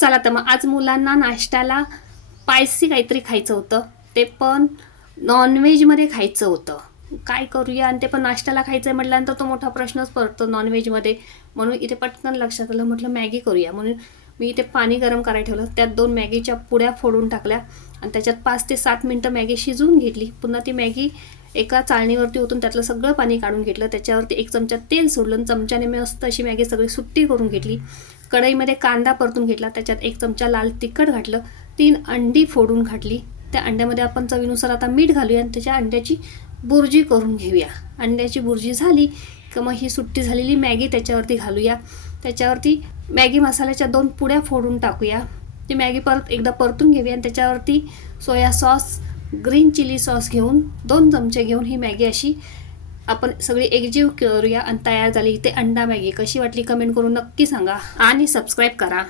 चला तर मग आज मुलांना नाश्त्याला स्पायसी काहीतरी खायचं होतं, ते पण नॉनव्हेजमध्ये खायचं होतं. काय करूया, आणि ते पण नाश्त्याला खायचं आहे म्हटल्यानंतर तो मोठा प्रश्नच पडतो नॉनव्हेजमध्ये. म्हणून इथे पटकन लक्षात आलं, म्हटलं मॅगी करूया. म्हणून मी इथे पाणी गरम करायला ठेवलं, त्यात 2 मॅगीच्या पुड्या फोडून टाकल्या आणि त्याच्यात 5 ते 7 मिनटं मॅगी शिजवून घेतली. पुन्हा ती मॅगी एका चाळणीवरती ओतून त्यातलं सगळं पाणी काढून घेतलं. त्याच्यावरती 1 चमचा तेल सोडलं, चमच्याने मस्त अशी मॅगी सगळी सुट्टी करून घेतली. कढईमध्ये कांदा परतून घेतला, त्याच्यात 1 चमचा लाल तिखट घातलं, 3 अंडी फोडून घातली. त्या अंड्यामध्ये आपण चवीनुसार आता मीठ घालूया आणि त्याच्या अंड्याची बुर्जी करून घेऊया. अंड्याची बुर्जी झाली की मग ही सुट्टी झालेली मॅगी त्याच्यावरती घालूया. त्याच्यावरती मॅगी मसाल्याच्या 2 पुड्या फोडून टाकूया. ती मॅगी परत एकदा परतून घेऊया आणि त्याच्यावरती soya sauce, green chilli sauce घेऊन 2 चमचे घेऊन ही मॅगी अशी आपण सगळी एकजीव करूया आणि तयार झाली. इथे अंडा मॅगी कशी वाटली कमेंट करून नक्की सांगा आणि सबस्क्राईब करा.